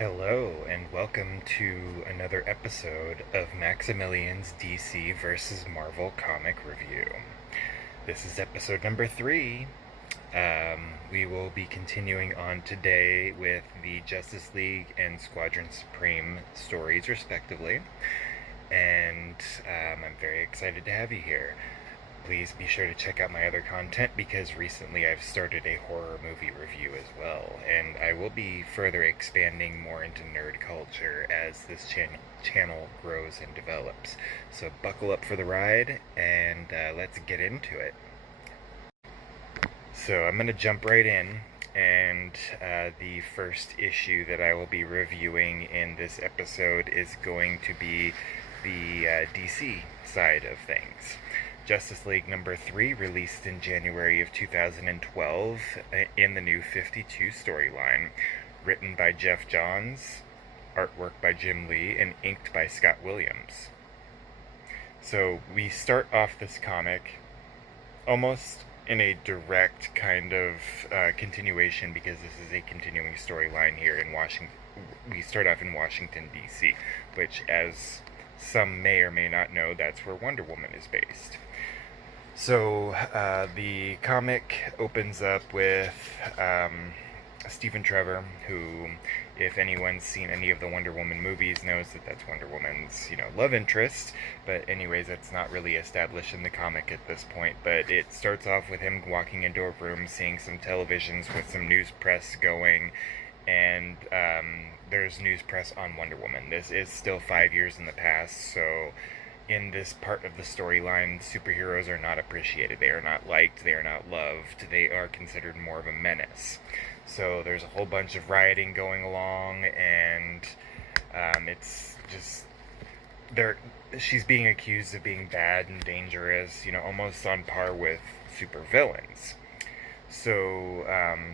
Hello, and welcome to another episode of Maximilian's DC vs. Marvel comic review. This is episode number 3. We will be continuing on today with the Justice League and Squadron Supreme stories, respectively. And I'm very excited to have you here. Please be sure to check out my other content because recently I've started a horror movie review as well, and I will be further expanding more into nerd culture as this channel grows and develops. So buckle up for the ride, and let's get into it. So I'm going to jump right in, and the first issue that I will be reviewing in this episode is going to be the DC side of things. Justice League number 3, released in January of 2012 in the New 52 storyline, written by Jeff Johns, artwork by Jim Lee, and inked by Scott Williams. So we start off this comic almost in a direct kind of continuation, because this is a continuing storyline here in Washington. We start off in Washington, D.C., which, as some may or may not know, that's where Wonder Woman is based. So the comic opens up with Stephen Trevor, who, if anyone's seen any of the Wonder Woman movies, knows that that's Wonder Woman's, love interest. But anyways, that's not really established in the comic at this point. But it starts off with him walking into a room, seeing some televisions with some news press going, and there's news press on Wonder Woman. This is still 5 years in the past, so in this part of the storyline, superheroes are not appreciated. They are not liked. They are not loved. They are considered more of a menace. So there's a whole bunch of rioting going along, and it's just she's being accused of being bad and dangerous, almost on par with supervillains. So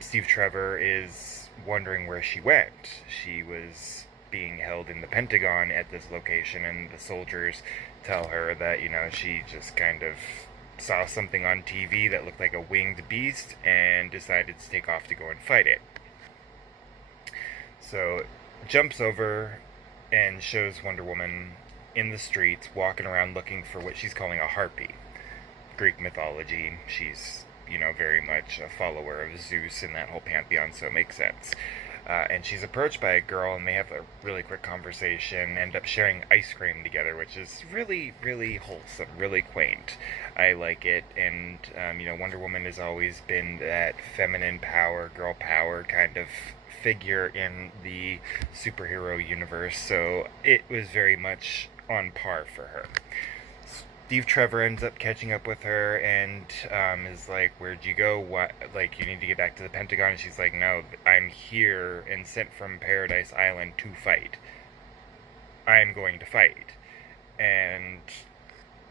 Steve Trevor is wondering where she went. She was being held in the Pentagon at this location, and the soldiers tell her that, she just kind of saw something on TV that looked like a winged beast and decided to take off to go and fight it. So jumps over and shows Wonder Woman in the streets walking around looking for what she's calling a harpy. Greek mythology. She's very much a follower of Zeus and that whole pantheon, so it makes sense. And she's approached by a girl, and they have a really quick conversation, end up sharing ice cream together, which is really, really wholesome, really quaint. I like it, and, Wonder Woman has always been that feminine power, girl power kind of figure in the superhero universe, so it was very much on par for her. Steve Trevor ends up catching up with her and is like, "Where'd you go? What? Like, you need to get back to the Pentagon." And she's like, "No, I'm here and sent from Paradise Island to fight. I'm going to fight." And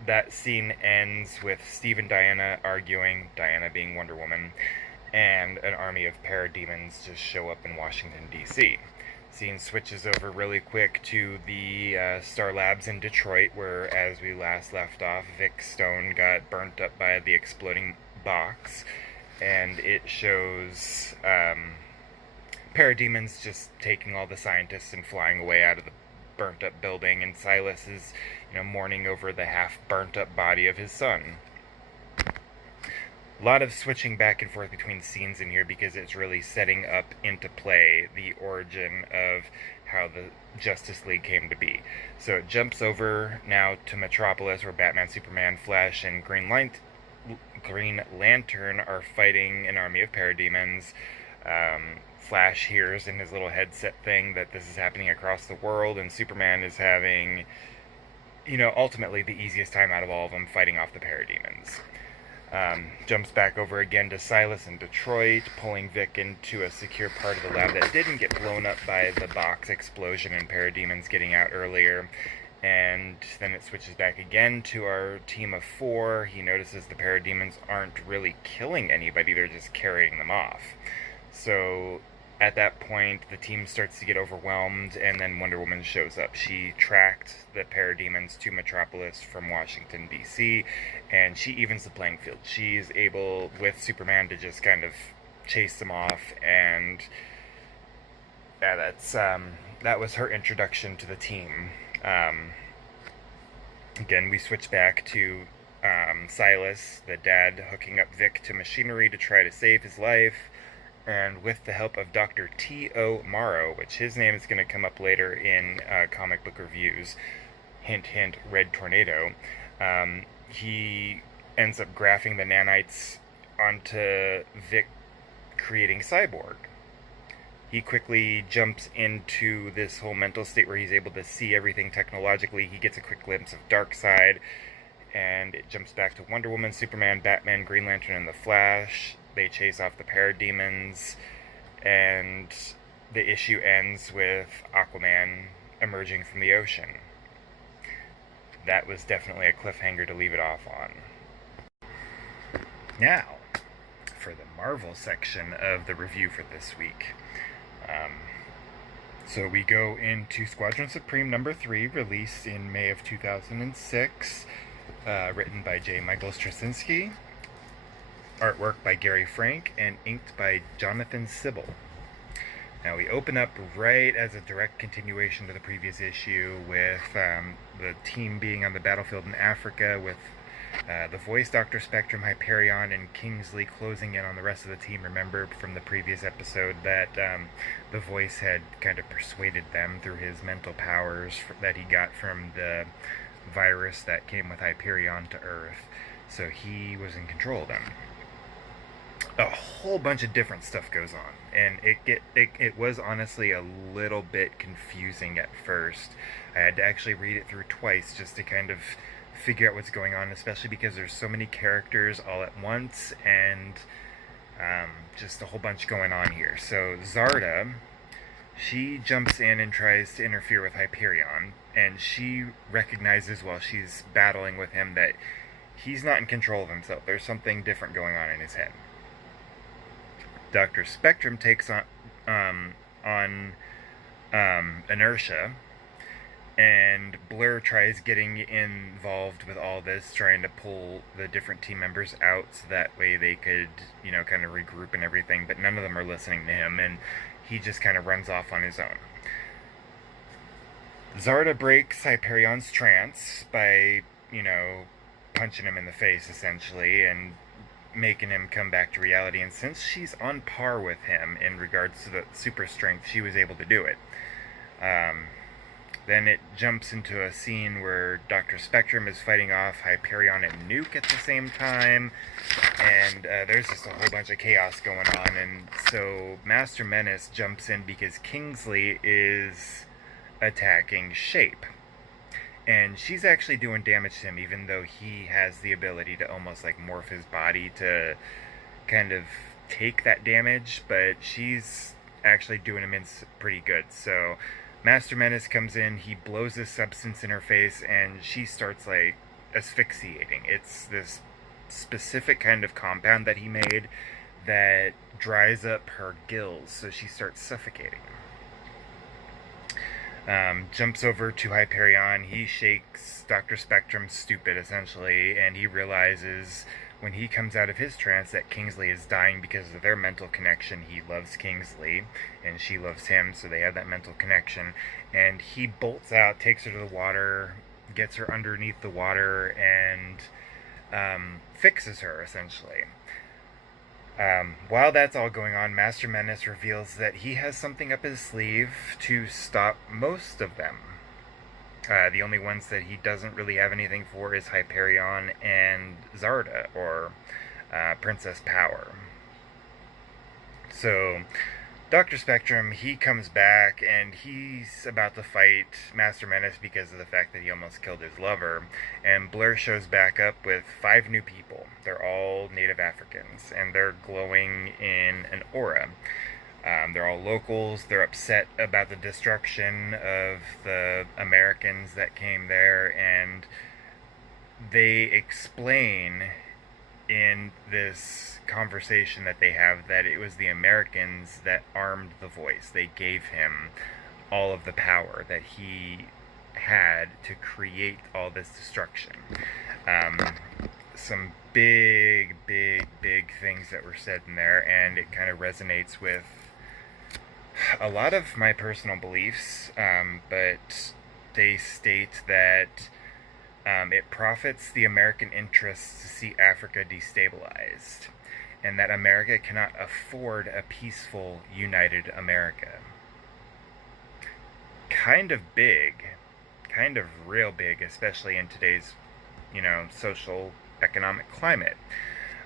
that scene ends with Steve and Diana arguing, Diana being Wonder Woman, and an army of parademons just show up in Washington, D.C. Scene switches over really quick to the Star Labs in Detroit, where, as we last left off, Vic Stone got burnt up by the exploding box, and it shows parademons just taking all the scientists and flying away out of the burnt up building, and Silas is, mourning over the half burnt up body of his son. A lot of switching back and forth between scenes in here because it's really setting up into play the origin of how the Justice League came to be. So it jumps over now to Metropolis, where Batman, Superman, Flash, and Green Lantern are fighting an army of parademons. Flash hears in his little headset thing that this is happening across the world, and Superman is having, ultimately the easiest time out of all of them fighting off the parademons. Jumps back over again to Silas in Detroit, pulling Vic into a secure part of the lab that didn't get blown up by the box explosion and parademons getting out earlier. And then it switches back again to our team of 4. He notices the parademons aren't really killing anybody, they're just carrying them off. So at that point, the team starts to get overwhelmed, and then Wonder Woman shows up. She tracked the parademons to Metropolis from Washington, D.C., and she evens the playing field. She's able, with Superman, to just kind of chase them off and Yeah, that was her introduction to the team. Again, we switch back to Silas, the dad, hooking up Vic to machinery to try to save his life, and with the help of Dr. T.O. Morrow, which his name is going to come up later in comic book reviews, hint, hint, Red Tornado, he ends up graphing the nanites onto Vic, creating Cyborg. He quickly jumps into this whole mental state where he's able to see everything technologically. He gets a quick glimpse of Darkseid, and it jumps back to Wonder Woman, Superman, Batman, Green Lantern, and the Flash. They chase off the parademons, and the issue ends with Aquaman emerging from the ocean. That was definitely a cliffhanger to leave it off on. Now, for the Marvel section of the review for this week. So we go into Squadron Supreme number 3, released in May of 2006, written by J. Michael Straczynski, artwork by Gary Frank, and inked by Jonathan Sybil. Now we open up right as a direct continuation to the previous issue with the team being on the battlefield in Africa with the Voice, Dr. Spectrum, Hyperion, and Kingsley closing in on the rest of the team. Remember from the previous episode that the Voice had kind of persuaded them through his mental powers that he got from the virus that came with Hyperion to Earth. So he was in control of them. A whole bunch of different stuff goes on, and it was honestly a little bit confusing at first. I had to actually read it through twice just to kind of figure out what's going on, especially because there's so many characters all at once, and just a whole bunch going on here. So Zarda, she jumps in and tries to interfere with Hyperion, and she recognizes while she's battling with him that he's not in control of himself. There's something different going on in his head. Dr. Spectrum takes on Inertia, and Blur tries getting involved with all this, trying to pull the different team members out so that way they could, kind of regroup and everything, but none of them are listening to him, and he just kind of runs off on his own. Zarda breaks Hyperion's trance by, punching him in the face, essentially, and making him come back to reality, and since she's on par with him in regards to the super strength, she was able to do it. Then it jumps into a scene where Dr. Spectrum is fighting off Hyperion and Nuke at the same time, and there's just a whole bunch of chaos going on, and so Master Menace jumps in because Kingsley is attacking Shape. And she's actually doing damage to him, even though he has the ability to almost like morph his body to kind of take that damage, but she's actually doing him in pretty good. So Master Menace comes in, he blows this substance in her face, and she starts like asphyxiating. It's this specific kind of compound that he made that dries up her gills, so she starts suffocating. Jumps over to Hyperion. He shakes Dr. Spectrum stupid, essentially, and he realizes when he comes out of his trance that Kingsley is dying because of their mental connection. He loves Kingsley, and she loves him, so they have that mental connection. And he bolts out, takes her to the water, gets her underneath the water, and fixes her, essentially. While that's all going on, Master Menace reveals that he has something up his sleeve to stop most of them. The only ones that he doesn't really have anything for is Hyperion and Zarda, or Princess Power. So Dr. Spectrum, he comes back, and he's about to fight Master Menace because of the fact that he almost killed his lover, and Blur shows back up with 5 new people. They're all native Africans, and they're glowing in an aura. They're all locals. They're upset about the destruction of the Americans that came there, and they explain in this conversation that they have that it was the Americans that armed the Voice. They gave him all of the power that he had to create all this destruction. Some big things that were said in there, and it kind of resonates with a lot of my personal beliefs, but they state that it profits the American interests to see Africa destabilized, and that America cannot afford a peaceful, united America. Kind of big, kind of real big, especially in today's, social economic climate.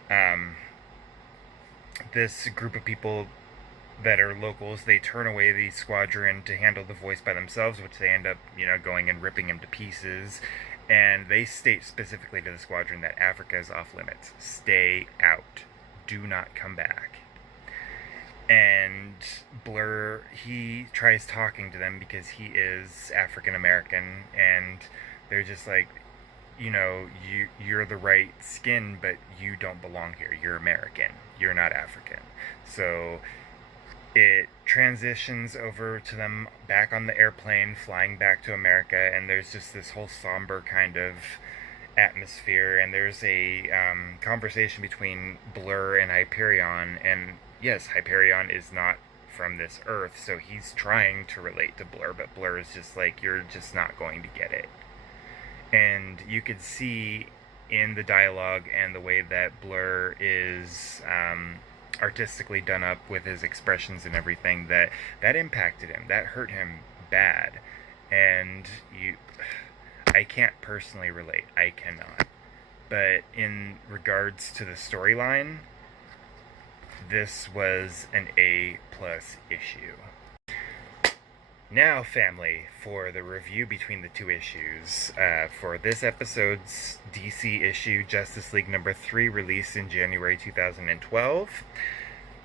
Um, this group of people that are locals, they turn away the Squadron to handle the voice by themselves, which they end up, going and ripping him to pieces. And they state specifically to the Squadron that Africa is off limits. Stay out. Do not come back. And Blur, he tries talking to them because he is African American, and they're just like, you're the right skin, but you don't belong here. You're American. You're not African. So it transitions over to them back on the airplane, flying back to America, and there's just this whole somber kind of atmosphere, and there's a conversation between Blur and Hyperion, and yes, Hyperion is not from this earth, so he's trying to relate to Blur, but Blur is just like, you're just not going to get it. And you could see in the dialogue and the way that Blur is artistically done up with his expressions and everything, that impacted him, that hurt him bad. And I can't personally relate, I cannot, but in regards to the storyline, this was an A+ issue. Now, family, for the review between the two issues. For this episode's DC issue, Justice League number 3, released in January 2012.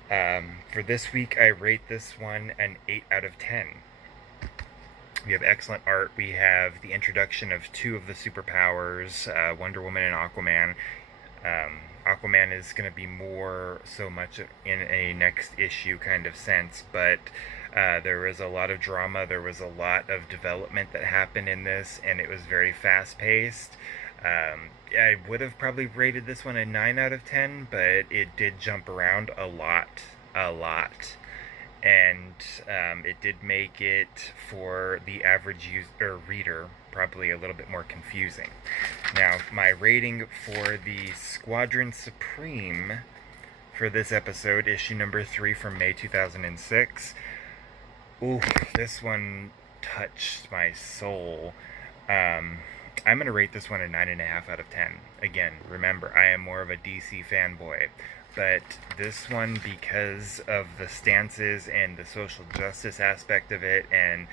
For this week, I rate this one an 8 out of 10. We have excellent art. We have the introduction of two of the superpowers, Wonder Woman and Aquaman. Aquaman is going to be more so much in a next issue kind of sense, but there was a lot of drama, there was a lot of development that happened in this, and it was very fast-paced. I would have probably rated this one a 9 out of 10, but it did jump around a lot. And it did make it, for the average reader, probably a little bit more confusing. Now, my rating for the Squadron Supreme for this episode, issue number 3 from May 2006. Ooh, this one touched my soul. I'm going to rate this one a 9.5 out of 10. Again, remember, I am more of a DC fanboy. But this one, because of the stances and the social justice aspect of it, and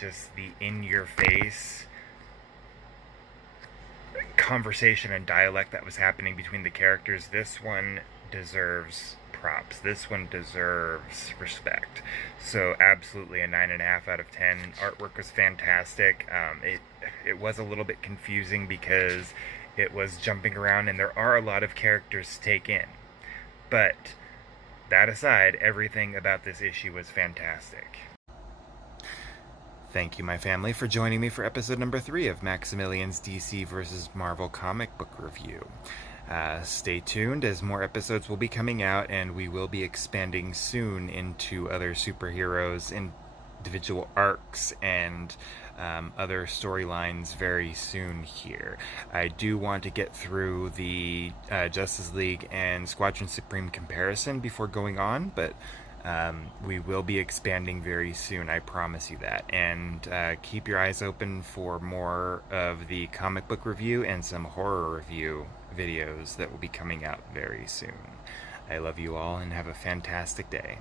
just the in-your-face conversation and dialect that was happening between the characters, this one deserves props. This one deserves respect. So absolutely a 9.5 out of 10. Artwork was fantastic. It was a little bit confusing because it was jumping around, and there are a lot of characters to take in. But that aside, everything about this issue was fantastic. Thank you, my family, for joining me for episode number 3 of Maximilian's DC vs. Marvel comic book review. Stay tuned, as more episodes will be coming out, and we will be expanding soon into other superheroes, individual arcs, and other storylines very soon here. I do want to get through the Justice League and Squadron Supreme comparison before going on, but we will be expanding very soon, I promise you that. And keep your eyes open for more of the comic book review and some horror review videos that will be coming out very soon. I love you all and have a fantastic day.